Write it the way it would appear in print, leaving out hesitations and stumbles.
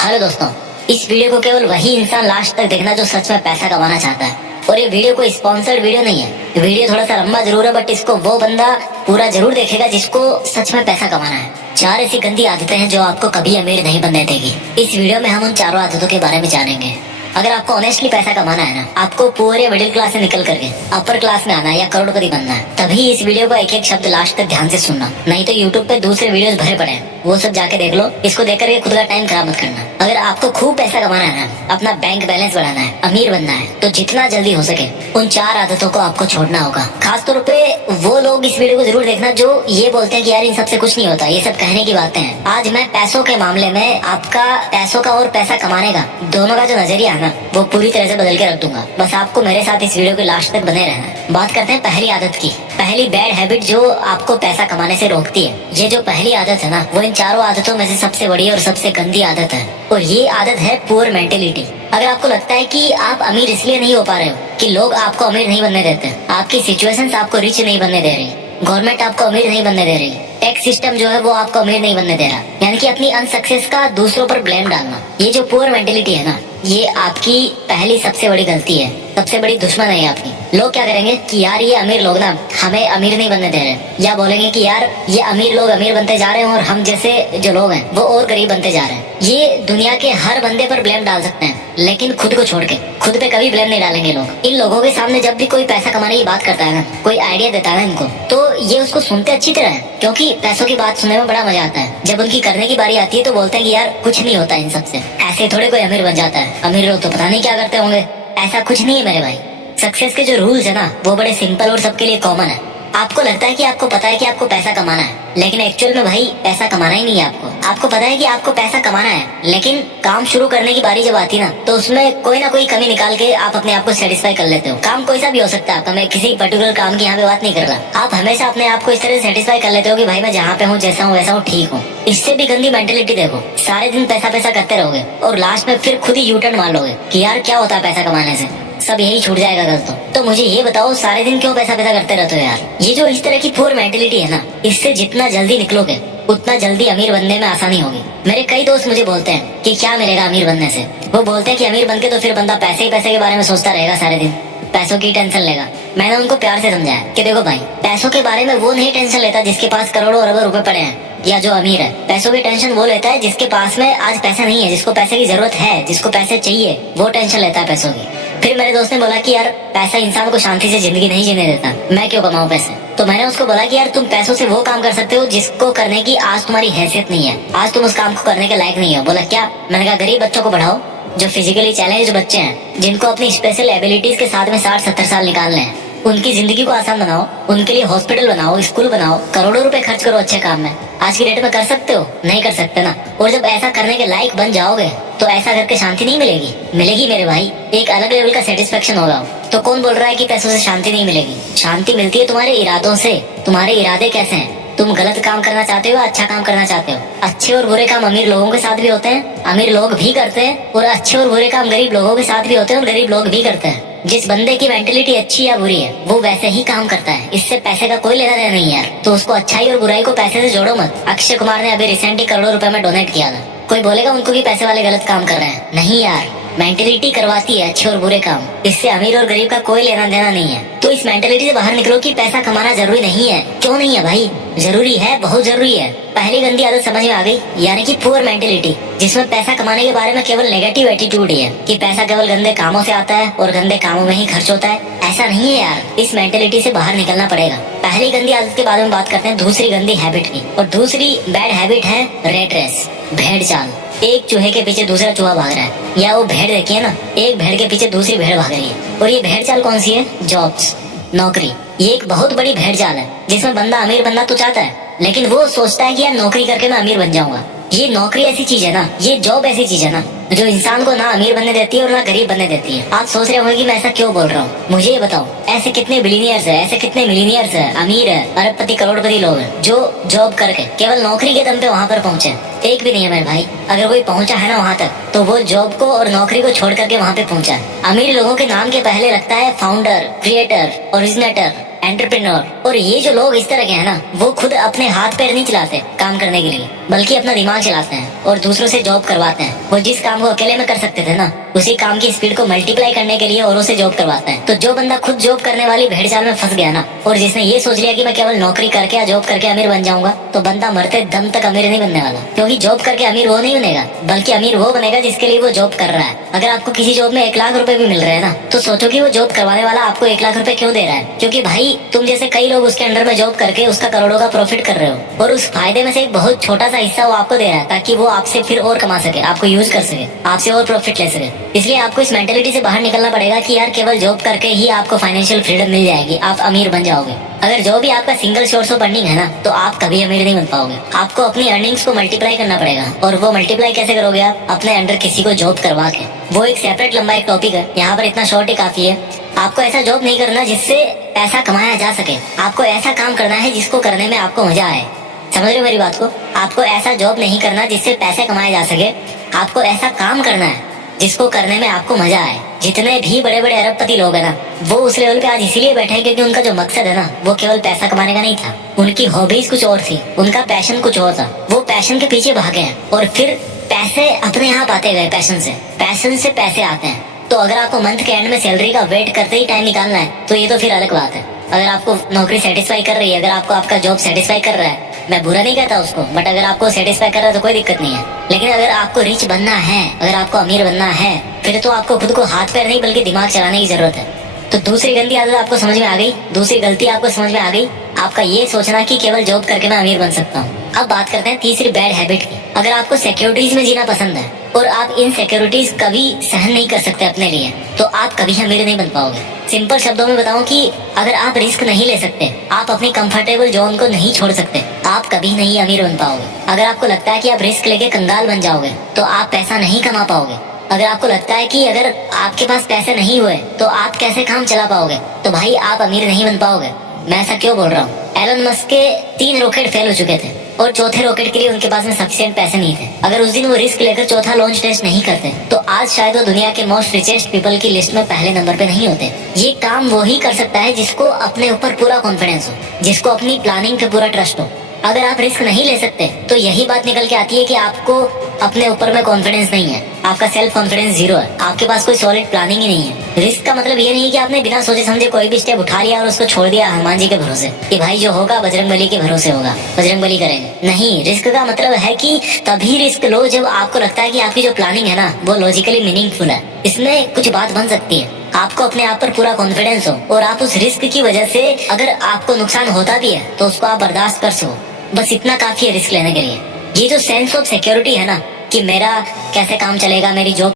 Hello दोस्तों, इस video को केवल वही इंसान लास्ट तक देखना जो सच में पैसा कमाना चाहता है। और ये वीडियो कोई स्पॉन्सर्ड वीडियो नहीं है। वीडियो थोड़ा सा लंबा जरूर है, बट इसको वो बंदा पूरा जरूर देखेगा जिसको सच में पैसा कमाना है। 4 ऐसी गंदी आदतें हैं जो आपको कभी अमीर नहीं बनने देगी। इस वीडियो में हम उन चारों आदतों के बारे में जानेंगे। अगर आपको ऑनेस्टली पैसा कमाना है ना, आपको पुअर या मिडिल क्लास से निकल करके अपर क्लास में आना है या करोड़पति बनना है, तभी इस वीडियो का एक एक शब्द लास्ट तक ध्यान से सुनना। नहीं तो यूट्यूब पे दूसरे वीडियोस भरे पड़े हैं, वो सब जाके देख लो। इसको देख करके खुद का टाइम खराब मत करना। अगर आपको खूब पैसा कमाना है ना, अपना बैंक बैलेंस बढ़ाना है, अमीर बनना है, तो जितना जल्दी हो सके उन 4 आदतों को आपको छोड़ना होगा। खासतौर पे वो लोग इस वीडियो को जरूर देखना जो ये बोलते हैं कि यार इन सबसे कुछ नहीं होता, ये सब कहने की बातें हैं। आज मैं पैसों के मामले में आपका पैसों का और पैसा कमाने का दोनों का जो नजरिया है ना, वो पूरी तरह से बदल के रख दूंगा। बस आपको मेरे साथ इस वीडियो के लास्ट तक बने रहना है। बात करते हैं पहली आदत की। पहली बैड हैबिट जो आपको पैसा कमाने से रोकती है। ये जो पहली आदत है ना, वो इन चारों आदतों में से सबसे बड़ी और सबसे गंदी आदत है, और ये आदत है पुअर मेंटेलिटी। अगर आपको लगता है कि आप अमीर इसलिए नहीं हो पा रहे हो कि लोग आपको अमीर नहीं बनने देते, आपकी सिचुएशंस आपको रिच नहीं बनने दे रही, गवर्नमेंट आपको अमीर नहीं बनने दे रही, टैक्स सिस्टम जो है वो आपको अमीर नहीं बनने दे रहा, यानी कि अपनी अनसक्सेस का दूसरों पर ब्लेम डालना, ये जो पुअर मेंटेलिटी है ना, ये आपकी पहली सबसे बड़ी गलती है, सबसे बड़ी दुश्मन है आपकी। लोग क्या करेंगे कि यार ये अमीर लोग ना हमें अमीर नहीं बनने दे रहे, या बोलेंगे कि यार ये अमीर लोग अमीर बनते जा रहे हैं और हम जैसे जो लोग हैं वो और गरीब बनते जा रहे हैं। ये दुनिया के हर बंदे पर ब्लेम डाल सकते हैं, लेकिन खुद को छोड़ के खुद पे कभी ब्लेम नहीं डालेंगे लोग। इन लोगों के सामने जब भी कोई पैसा कमाने की बात करता है ना, कोई आइडिया देता है ना इनको, तो ये उसको सुनते अच्छी तरह है, क्योंकि पैसों की बात सुनने में बड़ा मजा आता है। जब उनकी करने की बारी आती है तो बोलते हैं कि यार कुछ नहीं होता इन सबसे, ऐसे थोड़े कोई अमीर बन जाता है, अमीर लोग तो पता नहीं क्या करते होंगे। ऐसा कुछ नहीं है मेरे भाई। सक्सेस के जो रूल्स है ना, वो बड़े सिंपल और सबके लिए कॉमन है। आपको लगता है कि आपको पता है कि आपको पैसा कमाना है, लेकिन एक्चुअल में भाई पैसा कमाना ही नहीं है आपको पता है कि आपको पैसा कमाना है, लेकिन काम शुरू करने की बारी जब आती है ना, तो उसमें कोई ना कोई कमी निकाल के आप अपने आप को सेटिस्फाई कर लेते हो। काम कोई सा भी हो सकता है आपका, मैं किसी पर्टिकुलर काम की यहाँ पे बात नहीं कर रहा। आप हमेशा अपने आप को इस तरह से सेटिस्फाई कर लेते हो कि भाई मैं जहाँ पे हूँ, जैसा हूँ वैसा हूँ, ठीक हूँ। इससे भी गंदी मेंटेलिटी देखो, सारे दिन पैसा पैसा करते रहोगे और लास्ट में फिर खुद ही यू टर्न मार लोगे कि यार क्या होता है पैसा कमाने से, सब यही छूट जाएगा कल तो मुझे ये बताओ सारे दिन क्यों पैसा पैसा करते रहते हो यार। ये जो इस तरह की पुअर मेंटेलिटी है ना, इससे जितना जल्दी निकलोगे उतना जल्दी अमीर बनने में आसानी होगी। मेरे कई दोस्त मुझे बोलते हैं कि क्या मिलेगा अमीर बनने से। वो बोलते हैं कि अमीर बनके तो फिर बंदा पैसे ही पैसे के बारे में सोचता रहेगा, सारे दिन पैसों की टेंशन लेगा। मैंने उनको प्यार से समझाया कि देखो भाई, पैसों के बारे में वो नहीं टेंशन लेता जिसके पास करोड़ों अरबों रुपए पड़े हैं या जो अमीर है। पैसों की टेंशन वो लेता है जिसके पास में आज पैसा नहीं है, जिसको पैसे की जरूरत है, जिसको पैसे चाहिए, वो टेंशन लेता है पैसों की। फिर मेरे दोस्त ने बोला कि यार पैसा इंसान को शांति से जिंदगी नहीं जीने देता, मैं क्यों कमाऊं पैसे। तो मैंने उसको बोला कि यार तुम पैसों से वो काम कर सकते हो जिसको करने की आज तुम्हारी हैसियत नहीं है, आज तुम उस काम को करने के लायक नहीं हो। बोला क्या? मैंने कहा गरीब बच्चों को पढ़ाओ, जो फिजिकली चैलेंज बच्चे हैं, जिनको अपनी स्पेशल एबिलिटीज के साथ में 60-70 साल निकालने हैं, उनकी जिंदगी को आसान बनाओ, उनके लिए हॉस्पिटल बनाओ, स्कूल बनाओ, करोड़ों रुपए खर्च करो अच्छे काम में। आज की डेट में कर सकते हो? नहीं कर सकते ना। और जब ऐसा करने के लायक बन जाओगे तो ऐसा करके शांति नहीं मिलेगी, मिलेगी मेरे भाई, एक अलग लेवल का सेटिस्फेक्शन होगा। तो कौन बोल रहा है कि पैसों से शांति नहीं मिलेगी? शांति मिलती है तुम्हारे इरादों से। तुम्हारे इरादे कैसे हैं? तुम गलत काम करना चाहते हो, अच्छा काम करना चाहते हो? अच्छे और बुरे काम अमीर लोगों के साथ भी होते हैं, अमीर लोग भी करते हैं, और अच्छे और बुरे काम गरीब लोगों के साथ भी होते हैं और गरीब लोग भी करते हैं। जिस बंदे की मेंटेलिटी अच्छी या बुरी है वो वैसे ही काम करता है, इससे पैसे का कोई लेना देना नहीं यार। तो उसको अच्छाई और बुराई को पैसे से जोड़ो मत। अक्षय कुमार ने अभी रिसेंटली करोड़ों रुपए में डोनेट किया था। कोई बोलेगा उनको भी पैसे वाले गलत काम कर रहे हैं? नहीं यार, मेंटेलिटी करवाती है अच्छे और बुरे काम, इससे अमीर और गरीब का कोई लेना देना नहीं है। तो इस मेंटेलिटी से बाहर निकलो कि पैसा कमाना जरूरी नहीं है। क्यों नहीं है भाई? जरूरी है, बहुत जरूरी है। पहली गंदी आदत समझ में आ गई, यानी कि पुअर मेंटेलिटी, जिसमें पैसा कमाने के बारे में केवल नेगेटिव एटीट्यूड ही है कि पैसा केवल गंदे कामों से आता है और गंदे कामों में ही खर्च होता है। ऐसा नहीं है यार, इस मेंटेलिटी से बाहर निकलना पड़ेगा। पहली गंदी आदत के बारे में बात करते हैं दूसरी गंदी हैबिट की, और दूसरी बैड हैबिट है रेट रेस, भेड़ चाल। एक चूहे के पीछे दूसरा चूहा भाग रहा है, या वो भेड़ देखिए ना, एक भेड़ के पीछे दूसरी भेड़ भाग रही है। और ये भेड़ चाल कौन सी है? जॉब्स, नौकरी। ये एक बहुत बड़ी भेड़ चाल है जिसमें बंदा अमीर बनना तो चाहता है, लेकिन वो सोचता है कि यार नौकरी करके मैं अमीर बन जाऊंगा। ये नौकरी ऐसी चीज है ना, ये जॉब ऐसी चीज है ना, जो इंसान को ना अमीर बनने देती है और ना गरीब बनने देती है। आप सोच रहे होंगे कि मैं ऐसा क्यों बोल रहा हूँ। मुझे ये बताओ, ऐसे कितने बिलीनियर्स है, ऐसे कितने मिलीनियर्स है, अमीर है, अरबपति करोड़पति लोग हैं जो जॉब करके केवल नौकरी के दम पे वहाँ पर पहुंचे? एक भी नहीं है मेरे भाई। अगर कोई पहुंचा है ना वहाँ तक, तो वो जॉब को और नौकरी को छोड़ करके वहाँ पे पहुंचा है। अमीर लोगों के नाम के पहले लगता है फाउंडर, क्रिएटर, ओरिजिनेटर, एंटरप्रेन्योर। और ये जो लोग इस तरह के हैं ना, वो खुद अपने हाथ पैर नहीं चलाते काम करने के लिए, बल्कि अपना दिमाग चलाते हैं और दूसरों से जॉब करवाते हैं। वो जिस काम को अकेले में कर सकते थे ना, उसी काम की स्पीड को मल्टीप्लाई करने के लिए औरों से जॉब करवाते हैं। तो जो बंदा खुद जॉब करने वाली भेड़ चाल में फंस गया ना, और जिसने ये सोच लिया कि मैं केवल नौकरी करके या जॉब करके अमीर बन जाऊंगा, तो बंदा मरते दम तक अमीर नहीं बनने वाला। क्योंकि जॉब करके अमीर वो नहीं बनेगा, बल्कि अमीर वो बनेगा जिसके लिए वो जॉब कर रहा है। अगर आपको किसी जॉब में 1 लाख रुपए भी मिल रहे हैं ना, तो सोचो कि वो जॉब करवाने वाला आपको 1 लाख रुपए क्यों दे रहा है। क्योंकि भाई तुम जैसे कई लोग उसके अंडर में जॉब करके उसका करोड़ों का प्रॉफिट कर रहे हो, और उस फायदे में से एक बहुत छोटा सा हिस्सा वो आपको दे रहा है, ताकि वो आपसे फिर और कमा सके, आपको यूज कर सके, आपसे और प्रॉफिट ले सके। इसलिए आपको इस मेंटेलिटी से बाहर निकलना पड़ेगा कि यार केवल जॉब करके ही आपको फाइनेंशियल फ्रीडम मिल जाएगी, आप अमीर बन जाओगे। अगर जो भी आपका सिंगल सोर्स ऑफ अर्निंग है ना, तो आप कभी अमीर नहीं बन पाओगे। आपको अपनी अर्निंग्स को मल्टीप्लाई करना पड़ेगा, और वो मल्टीप्लाई कैसे करोगे आप? अपने अंडर किसी को जॉब करवा के। वो एक सेपरेट लंबा एक टॉपिक है, यहाँ पर इतना शॉर्ट ही काफी है। आपको ऐसा जॉब नहीं करना जिससे पैसा कमाया जा सके, आपको ऐसा काम करना है जिसको करने में आपको मजा आए। समझ रहे हो मेरी बात को? आपको ऐसा जॉब नहीं करना जिससे पैसे कमाए जा सके, आपको ऐसा काम करना है जिसको करने में आपको मजा आए। जितने भी बड़े बड़े अरबपति लोग हैं ना, वो उस लेवल पे आज इसीलिए बैठे हैं क्योंकि उनका जो मकसद है ना, वो केवल पैसा कमाने का नहीं था। उनकी हॉबीज कुछ और थी, उनका पैशन कुछ और था। वो पैशन के पीछे भागे हैं और फिर पैसे अपने आप आते गए। पैशन से पैसे आते हैं। तो अगर आपको मंथ के एंड में सैलरी का वेट करते ही टाइम निकालना है, तो ये तो फिर अलग बात है। अगर आपको नौकरी सेटिस्फाई कर रही है, अगर आपको आपका जॉब सेटिस्फाई कर रहा है, मैं बुरा नहीं कहता उसको, बट अगर आपको सेटिस्फाई कर रहा है तो कोई दिक्कत नहीं है। लेकिन अगर आपको रिच बनना है, अगर आपको अमीर बनना है, फिर तो आपको खुद को हाथ पैर नहीं बल्कि दिमाग चलाने की जरूरत है। तो दूसरी गंदी आदत आपको समझ में आ गई, दूसरी गलती आपको समझ में आ गई, आपका ये सोचना कि केवल जॉब करके मैं अमीर बन सकता हूँ। अब बात करते हैं तीसरी बैड हैबिट की। अगर आपको सिक्योरिटीज में जीना पसंद है और आप इन सिक्योरिटीज कभी सहन नहीं कर सकते अपने लिए, तो आप कभी अमीर नहीं बन पाओगे। सिंपल शब्दों में बताऊं कि अगर आप रिस्क नहीं ले सकते, आप अपनी कंफर्टेबल जोन को नहीं छोड़ सकते, आप कभी नहीं अमीर बन पाओगे। अगर आपको लगता है कि आप रिस्क लेके कंगाल बन जाओगे, तो आप पैसा नहीं कमा पाओगे। अगर आपको लगता है कि अगर आपके पास पैसे नहीं हुए तो आप कैसे काम चला पाओगे, तो भाई आप अमीर नहीं बन पाओगे। मैं ऐसा क्यों बोल रहा हूँ? एलन मस्क के 3 रॉकेट फेल हो चुके थे और चौथे रॉकेट के लिए उनके पास में सफिशिएंट पैसे नहीं थे। अगर उस दिन वो रिस्क लेकर चौथा लॉन्च टेस्ट नहीं करते, तो आज शायद वो दुनिया के मोस्ट रिचेस्ट पीपल की लिस्ट में पहले नंबर पे नहीं होते। ये काम वो ही कर सकता है जिसको अपने ऊपर पूरा कॉन्फिडेंस हो, जिसको अपनी प्लानिंग पे पूरा ट्रस्ट हो। अगर आप रिस्क नहीं ले सकते, तो यही बात निकल के आती है कि आपको अपने ऊपर में कॉन्फिडेंस नहीं है, आपका सेल्फ कॉन्फिडेंस 0 है, आपके पास कोई सॉलिड प्लानिंग ही नहीं है। रिस्क का मतलब ये नहीं है कि आपने बिना सोचे समझे कोई भी स्टेप उठा लिया और उसको छोड़ दिया हनुमान जी के भरोसे कि भाई जो होगा बजरंगबली के भरोसे होगा, बजरंगबली करेंगे। नहीं, रिस्क का मतलब है कि तभी रिस्क लो जब आपको लगता है कि आपकी जो प्लानिंग है ना, वो लॉजिकली मीनिंगफुल है, इसमें कुछ बात बन सकती है, आपको अपने आप पर पूरा कॉन्फिडेंस हो और आप उस रिस्क की वजह से अगर आपको नुकसान होता भी है तो उसको आप बर्दाश्त कर सको। बस इतना काफी है रिस्क लेने के लिए। ये जो सेंस ऑफ सिक्योरिटी है ना, कि मेरा कैसे काम चलेगा, मेरी जॉब